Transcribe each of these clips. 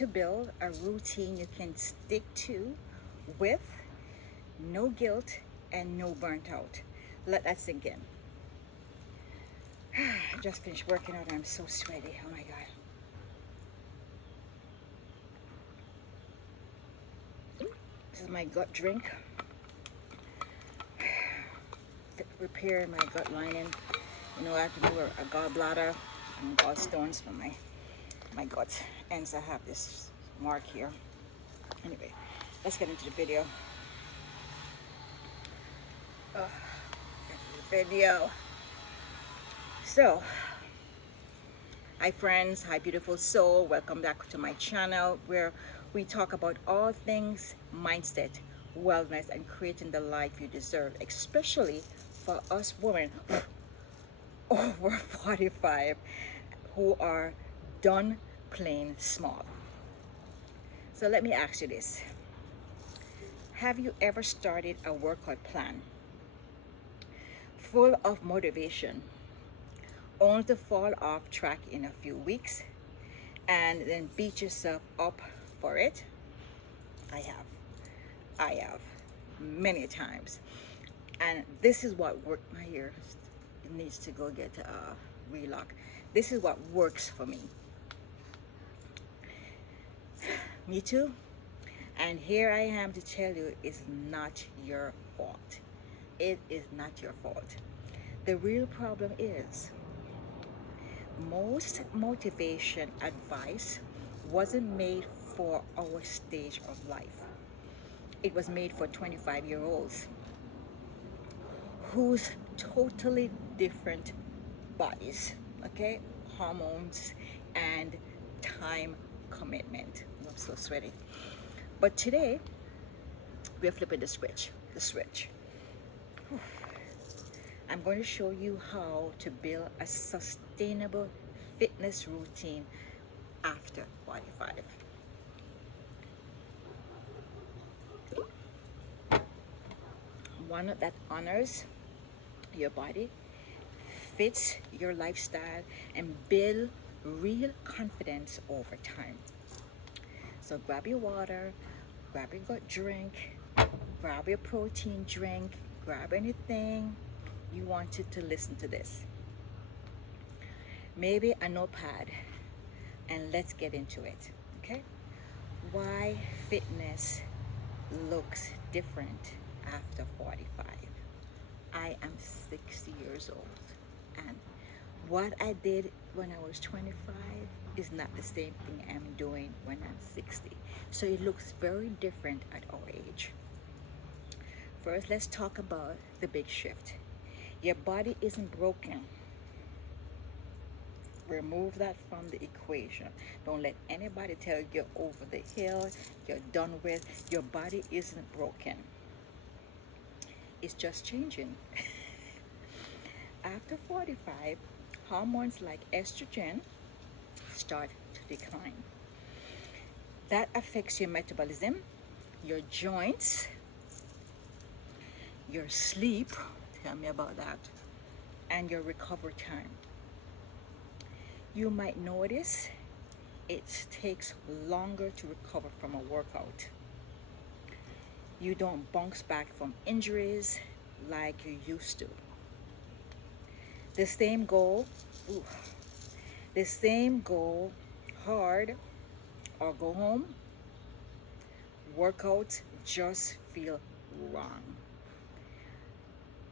to build a routine you can stick to with no guilt and no burnt out. Let that sink in. I just finished working out and I'm so sweaty. Oh my God. This is my gut drink. Repair my gut lining. You know, I have to do a gallbladder and gallstones for my gut. And so I have this mark here. Anyway, let's get into the video. So, hi friends, hi beautiful soul. Welcome back to my channel where we talk about all things mindset, wellness, and creating the life you deserve, especially for us women over 45 who are done playing small. So let me ask you this. Have you ever started a workout plan full of motivation only to fall off track in a few weeks and then beat yourself up for it? I have many times. And this is what worked. My ear needs to go get a relock. This is what works for me. Me too. And here I am to tell you, it's not your fault. It is not your fault. The real problem is most motivation advice wasn't made for our stage of life. It was made for 25-year-olds whose totally different bodies, okay? Hormones and time commitment. I'm so sweaty. But today, we're flipping the switch. I'm going to show you how to build a sustainable fitness routine after 45. One that honors your body, fits your lifestyle, and build real confidence over time. So grab your water, grab your gut drink, grab your protein drink, grab anything you wanted to listen to this. Maybe a notepad, and let's get into it, okay? Why fitness looks different after 45. I am 60 years old, and what I did when I was 25 is not the same thing I'm doing when I'm 60. So it looks very different at our age. First, let's talk about the big shift. Your body isn't broken. Remove that from the equation. Don't let anybody tell you you're over the hill, you're done with. Your body isn't broken. It's just changing. After 45, hormones like estrogen start to decline. That affects your metabolism, your joints, your sleep, tell me about that, and your recovery time. You might notice it takes longer to recover from a workout. You don't bounce back from injuries like you used to. The same goal, hard or go home, workouts just feel wrong.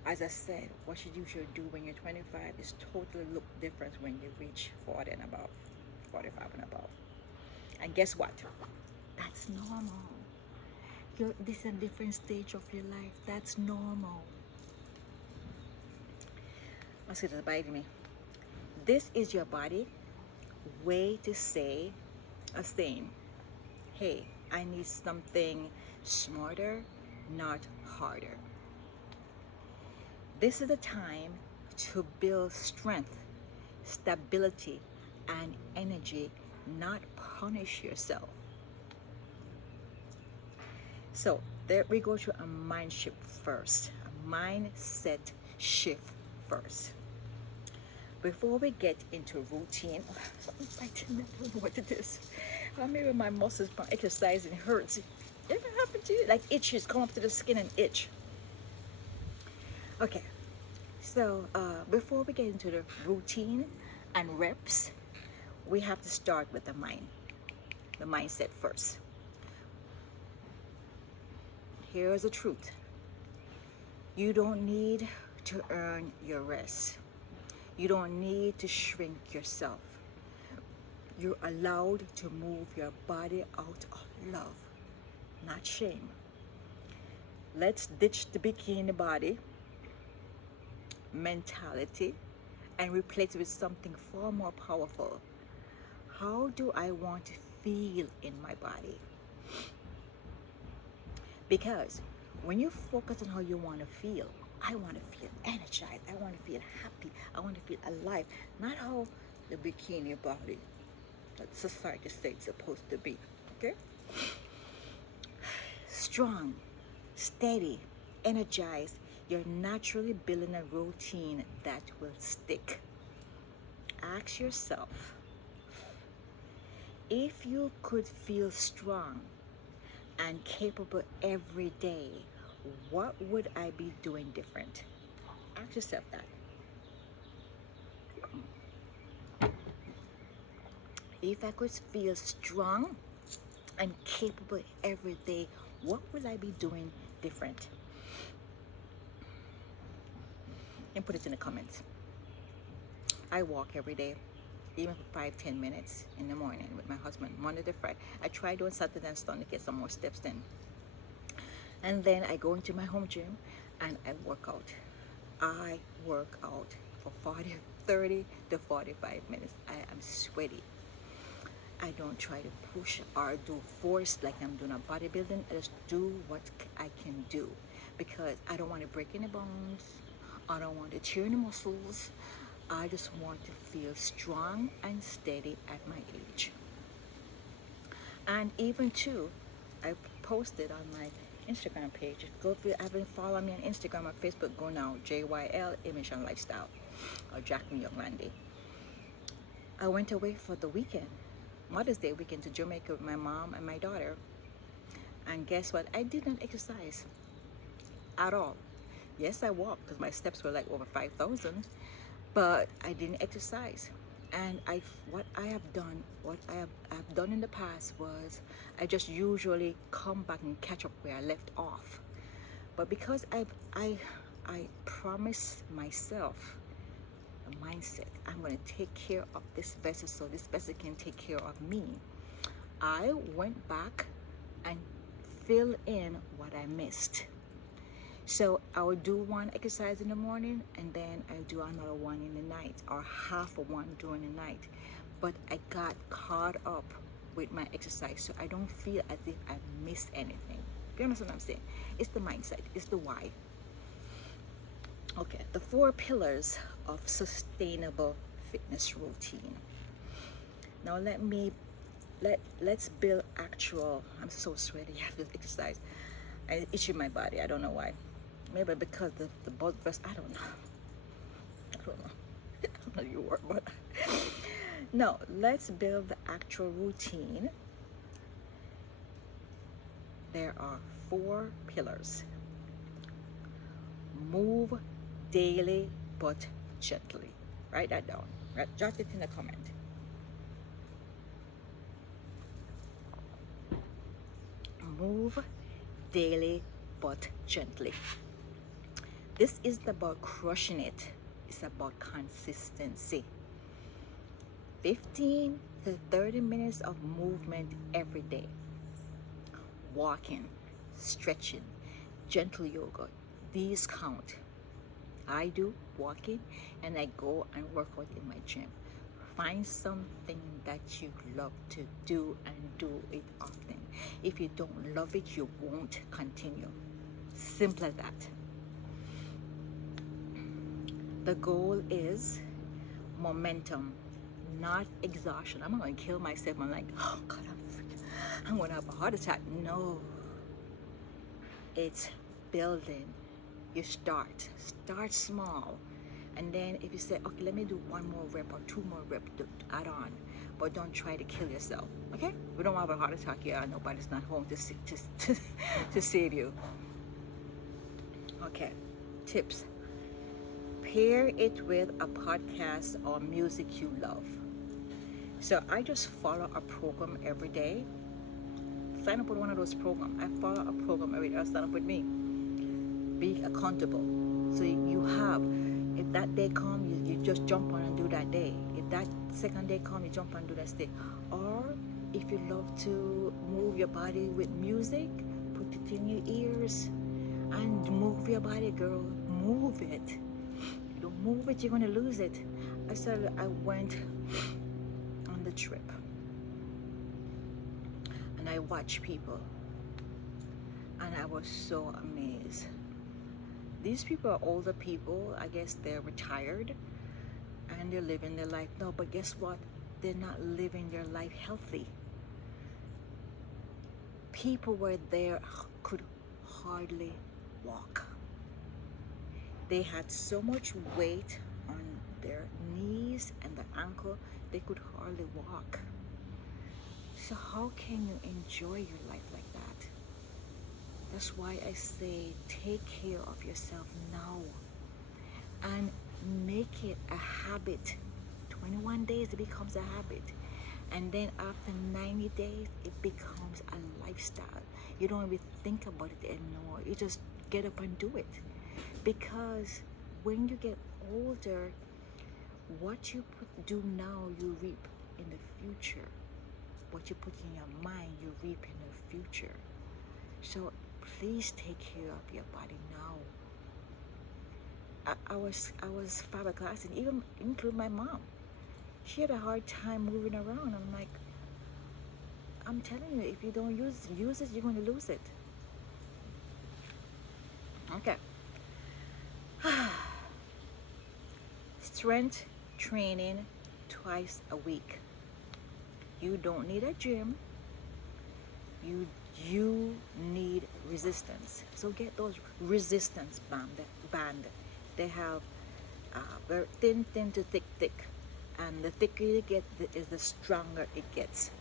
As I said, what you usually do when you're 25 is totally look different when you reach 40 and above, 45 and above. And guess what? That's normal. This is a different stage of your life. That's normal. What's it biting me? This is your body way to say a thing. Hey, I need something smarter, not harder. This is the time to build strength, stability, and energy, not punish yourself. So there we go to a mind shift first, a mindset shift first. Before we get into routine, something biting me, I don't know what it is. Maybe my muscles from exercising hurts. Ever happen to you? Like itches, come up to the skin and itch. Okay, so before we get into the routine and reps, we have to start with the mindset first. Here's the truth. You don't need to earn your rest. You don't need to shrink yourself. You're allowed to move your body out of love, not shame. Let's ditch the bikini body mentality and replace it with something far more powerful. How do I want to feel in my body? Because when you focus on how you want to feel, I want to feel energized, I want to feel happy, I want to feel alive, not how the bikini body that society says it's supposed to be. Okay? Strong, steady, energized, you're naturally building a routine that will stick. Ask yourself, if you could feel strong and capable every day, what would I be doing different? Ask yourself that. If I could feel strong and capable every day, what would I be doing different? And put it in the comments. I walk every day, even for 5-10 minutes in the morning with my husband, Monday to Friday. I try doing Saturday and Sunday to get some more steps in. And then I go into my home gym and I work out. I work out for 30 to 45 minutes. I am sweaty. I don't try to push or do force like I'm doing a bodybuilding. I just do what I can do because I don't want to break any bones. I don't want to tear any muscles. I just want to feel strong and steady at my age. And even too, I posted on my Instagram page. Go if you haven't followed me on Instagram or Facebook, go now. JYL Image and Lifestyle or Jack Me Young Landy. I went away for the weekend, Mother's Day weekend, to Jamaica with my mom and my daughter. And guess what? I did not exercise at all. Yes, I walked because my steps were like over 5,000, but I didn't exercise. And what I have done in the past was I just usually come back and catch up where I left off. But because I promised myself a mindset, I'm going to take care of this vessel so this vessel can take care of me. I went back and fill in what I missed. So I would do one exercise in the morning and then I do another one in the night, or half of one during the night. But I got caught up with my exercise, so I don't feel as if I missed anything. You understand what I'm saying? It's the mindset, it's the why. Okay, the 4 pillars of sustainable fitness routine. Now let's build actual. I'm so sweaty after exercise. I itch in my body. I don't know why. Maybe because the blood vessel. I don't know. I don't know your word, but no. Let's build the actual routine. There are 4 pillars. Move daily but gently. Write that down. Jot it in the comment. Move daily but gently. This isn't about crushing it. It's about consistency. 15 to 30 minutes of movement every day. Walking, stretching, gentle yoga. These count. I do walking and I go and work out in my gym. Find something that you love to do and do it often. If you don't love it, you won't continue. Simple as that. The goal is momentum, not exhaustion. I'm not going to kill myself. I'm like, oh God, I'm going to have a heart attack. No. It's building. You start small And then if you say, okay, let me do one more rep or two more rep to add on, but don't try to kill yourself. Okay? We don't have a heart attack here. Nobody's not home to save you. Okay. Tips. Pair it with a podcast or music you love. So I just follow a program every day. Sign up with one of those programs. I follow a program every day. Sign up with me. Be accountable. So you have, if that day comes, you just jump on and do that day. If that second day comes, you jump on and do that day. Or if you love to move your body with music, put it in your ears and move your body, girl. Move it. If you don't move it, you're going to lose it. I went on the trip and I watched people and I was so amazed. These people are older people. I guess they're retired and they're living their life. No, but guess what? They're not living their life healthy. People were there could hardly walk. They had so much weight on their knees and the ankle, they could hardly walk. So how can you enjoy your life like that? That's why I say take care of yourself now and make it a habit. 21 days it becomes a habit. And then after 90 days, it becomes a lifestyle. You don't even think about it anymore. You just get up and do it. Because when you get older, what you do now, you reap in the future. What you put in your mind, you reap in the future. So please take care of your body now. I was fiberglass, and even include my mom. She had a hard time moving around. I'm like, I'm telling you, if you don't use it, you're going to lose it. Okay. Strength training twice a week. You don't need a gym. You need resistance. So get those resistance band. They have very thin to thick. And the thicker you get, is the stronger it gets.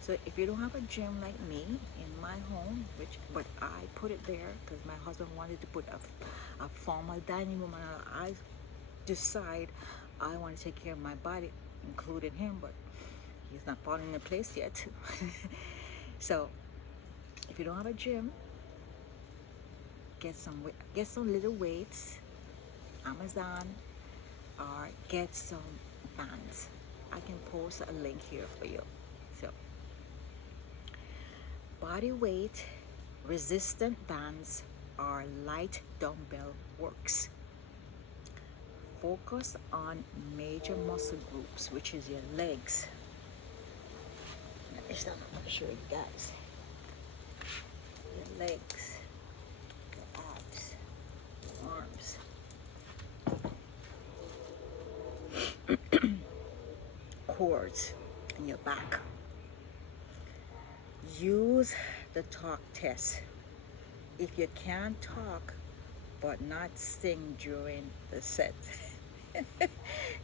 So if you don't have a gym like me in my home, but I put it there because my husband wanted to put a formal dining room, and I decide I want to take care of my body, including him, but he's not falling in place yet. So if you don't have a gym, get some little weights, Amazon, or get some bands. I can post a link here for you. So body weight resistant bands or light dumbbell works. Focus on major muscle groups, which is your legs. Let me show you guys. Your legs, your abs, your arms. Quads in your back. Use the talk test. If you can't talk but not sing during the set,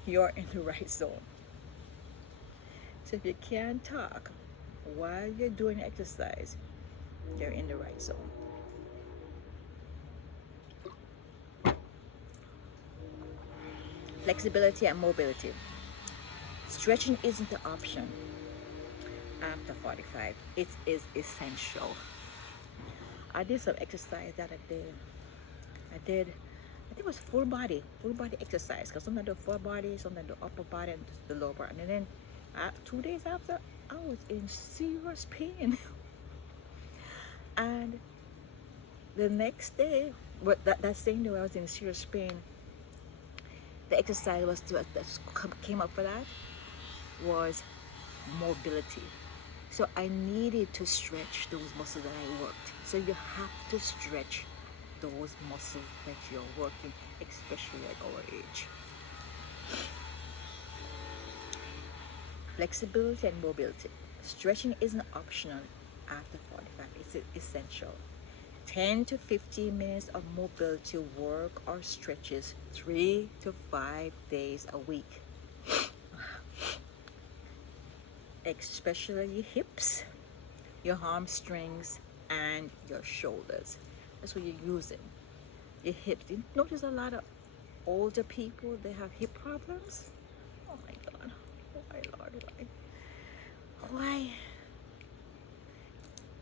you're in the right zone. So if you can't talk while you're doing exercise, you're in the right zone. Flexibility and mobility. Stretching isn't an option after 45. It is essential. I did some exercise that I think it was full body exercise, because sometimes I do full body, sometimes I do upper body and the lower body. And then 2 days after, I was in serious pain. And the next day, that same day I was in serious pain, the exercise that came up for that was mobility. So I needed to stretch those muscles that I worked. So you have to stretch those muscles that you're working, especially at our age. Flexibility and mobility. Stretching isn't optional after 45. It's essential. 10 to 15 minutes of mobility work or stretches 3 to 5 days a week, especially your hips, your hamstrings, and your shoulders. That's what you're using. Your hips. You notice a lot of older people, they have hip problems. Oh my God. Why, Lord, why? Why?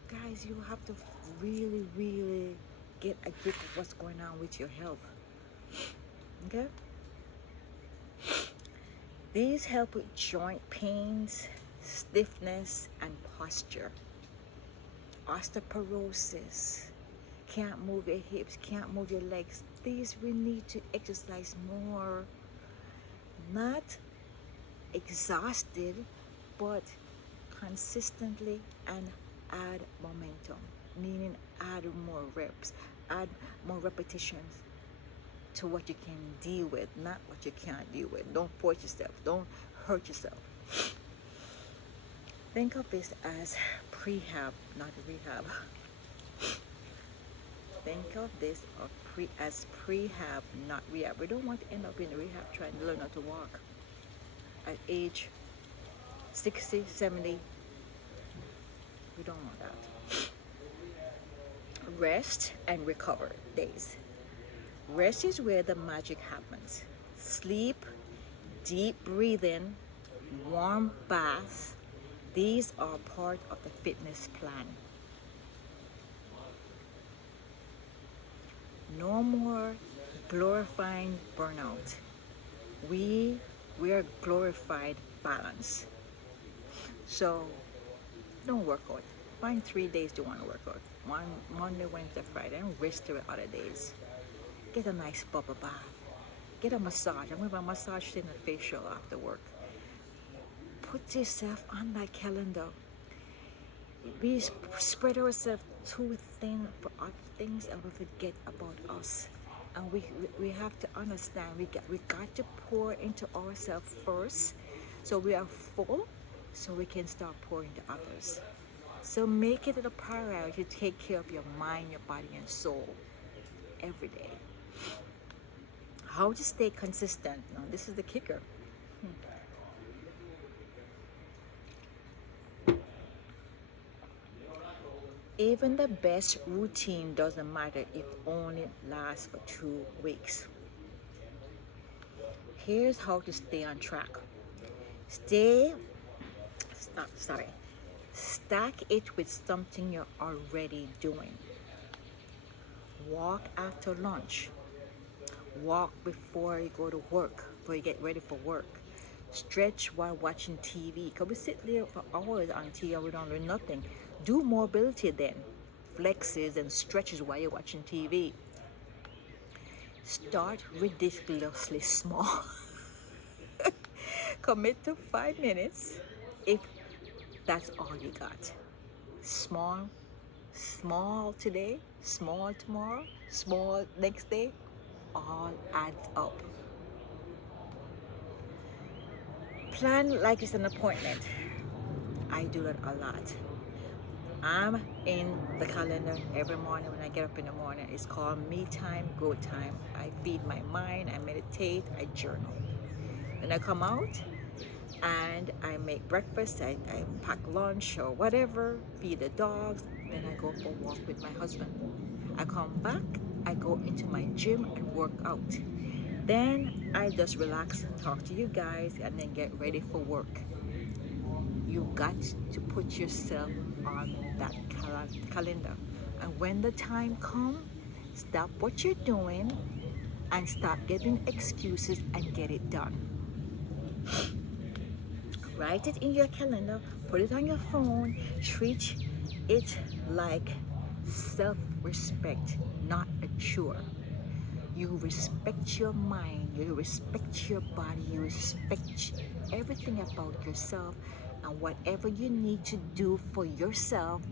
Guys, you have to really, really get a grip of what's going on with your health. Okay? These help with joint pains, stiffness, and posture. Osteoporosis, can't move your hips, can't move your legs. These we need to exercise more, not exhausted, but consistently, and add momentum, meaning add more reps, add more repetitions to what you can deal with, not what you can't deal with. Don't force yourself, don't hurt yourself. Think of this as prehab, not rehab. Think of this as prehab, not rehab. We don't want to end up in rehab trying to learn how to walk at age 60, 70. We don't want that. Rest and recover days. Rest is where the magic happens. Sleep, deep breathing, warm baths, these are part of the fitness plan. No more glorifying burnout. We are glorified balance. So don't work out. Find 3 days you want to work out. Monday, Wednesday, Friday, and rest the other days. Get a nice bubble bath. Get a massage. I'm going to have a massage and a facial after work. Put yourself on that calendar. We spread ourselves too thin for other things, and we forget about us. And we have to understand we got to pour into ourselves first, so we are full, so we can start pouring to others. So make it a priority to take care of your mind, your body, and soul every day. How to stay consistent? Now, this is the kicker. Even the best routine doesn't matter if only lasts for 2 weeks. Here's how to stay on track. Stack it with something you're already doing. Walk after lunch. Walk before you go to work, before you get ready for work. Stretch while watching TV. Because we sit there for hours on TV and we don't do nothing. Do mobility then. Flexes and stretches while you're watching TV. Start ridiculously small. Commit to 5 minutes if that's all you got. Small today, small tomorrow, small next day, all adds up. Plan like it's an appointment. I do that a lot. I'm in the calendar every morning when I get up in the morning. It's called me time, growth time. I feed my mind, I meditate, I journal. Then I come out and I make breakfast, I pack lunch or whatever, feed the dogs, then I go for a walk with my husband. I come back, I go into my gym and work out. Then I just relax, talk to you guys, and then get ready for work. You got to put yourself on that calendar. And when the time comes, stop what you're doing and stop giving excuses and get it done. Write it in your calendar, put it on your phone, treat it like self-respect, not a chore. You respect your mind, you respect your body, you respect everything about yourself, and whatever you need to do for yourself,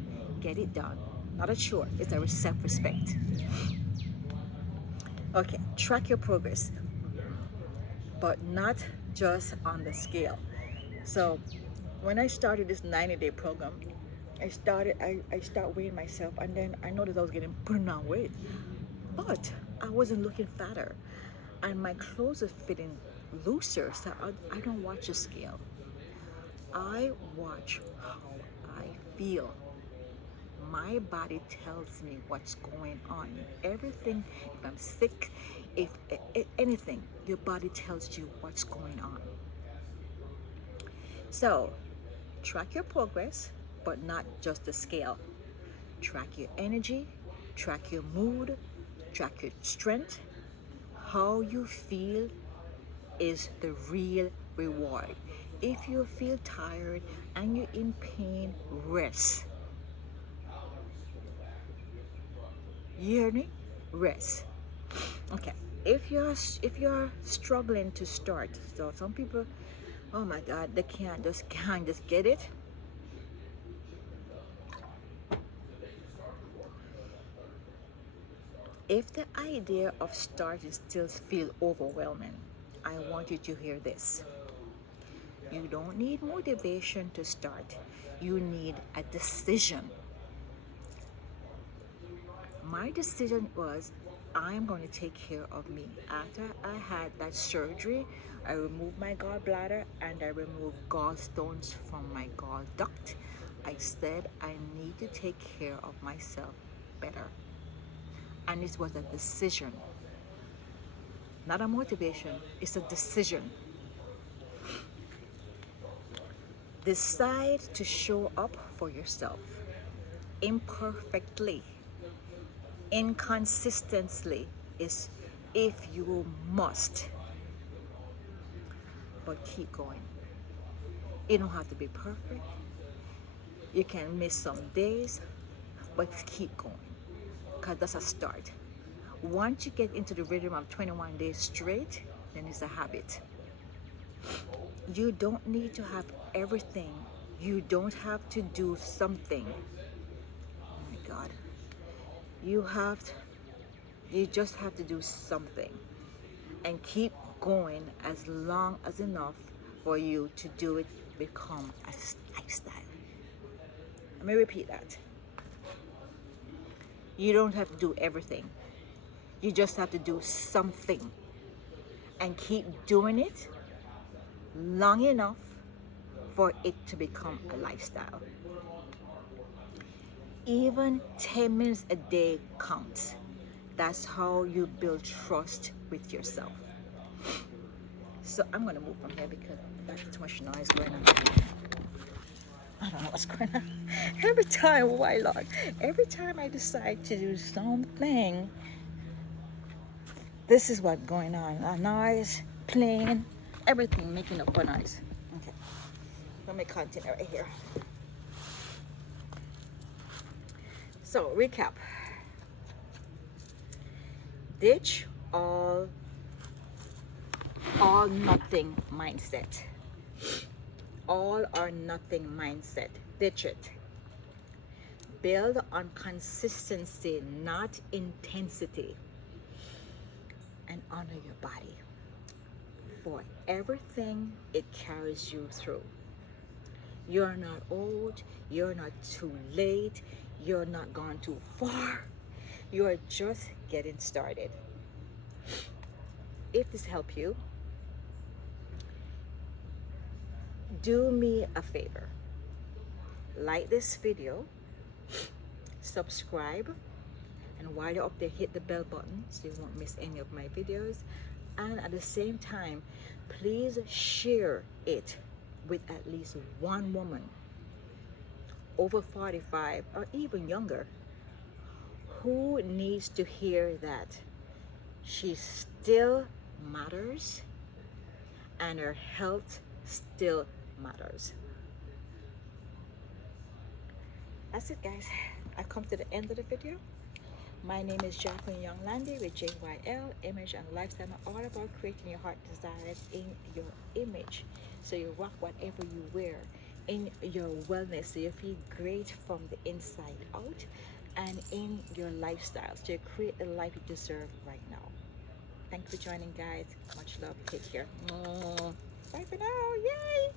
get it done. Not a chore, it's a self-respect. Okay, track your progress, but not just on the scale. So when I started this 90-day program, I start weighing myself, and then I noticed I was getting putting on weight, but I wasn't looking fatter, and my clothes are fitting looser. So I don't watch a scale. I watch how I feel. My body tells me what's going on. Everything, if I'm sick, if anything, your body tells you what's going on. So track your progress, but not just the scale. Track your energy, track your mood, track your strength. How you feel is the real reward. If you feel tired and you're in pain, rest. You hear me? Rest. Okay. If you're struggling to start, so some people, oh my God, they can't just get it. If the idea of starting still feel overwhelming, I want you to hear this. You don't need motivation to start. You need a decision. My decision was, I'm going to take care of me. After I had that surgery, I removed my gallbladder and I removed gallstones from my gall duct. I said I need to take care of myself better. And it was a decision, not a motivation, it's a decision. Decide to show up for yourself imperfectly. Inconsistently is if you must, but keep going. You don't have to be perfect. You can miss some days, but keep going, because that's a start. Once you get into the rhythm of 21 days straight, then it's a habit. You don't need to have everything. You don't have to do something. Oh my God. You just have to do something and keep going as long as enough for you to do it become a lifestyle. Let me repeat that. You don't have to do everything. You just have to do something and keep doing it long enough for it to become a lifestyle. Even 10 minutes a day counts. That's how you build trust with yourself. So I'm going to move from here because there's too much noise going on. I don't know what's going on. Every time, why Lord? Every time I decide to do something, this is what's going on. A noise, playing, everything making up a noise. Okay, let me continue right here. So recap. Ditch all nothing mindset. All or nothing mindset. Ditch it. Build on consistency, not intensity. And honor your body for everything it carries you through. You're not old. You're not too late. You're not gone too far. You're just getting started. If this helped you, do me a favor. Like this video, subscribe, and while you're up there, hit the bell button so you won't miss any of my videos. And at the same time, please share it with at least one woman over 45 or even younger who needs to hear that she still matters and her health still matters. That's it, guys. I come to the end of the video. My name is Jacqueline Young Landy with JYL Image and Lifestyle. I'm all about creating your heart desires in your image, so you rock whatever you wear, in your wellness, so you feel great from the inside out, and in your lifestyle, so you create the life you deserve right now. Thanks for joining, guys. Much love. Take care. Bye for now. Yay!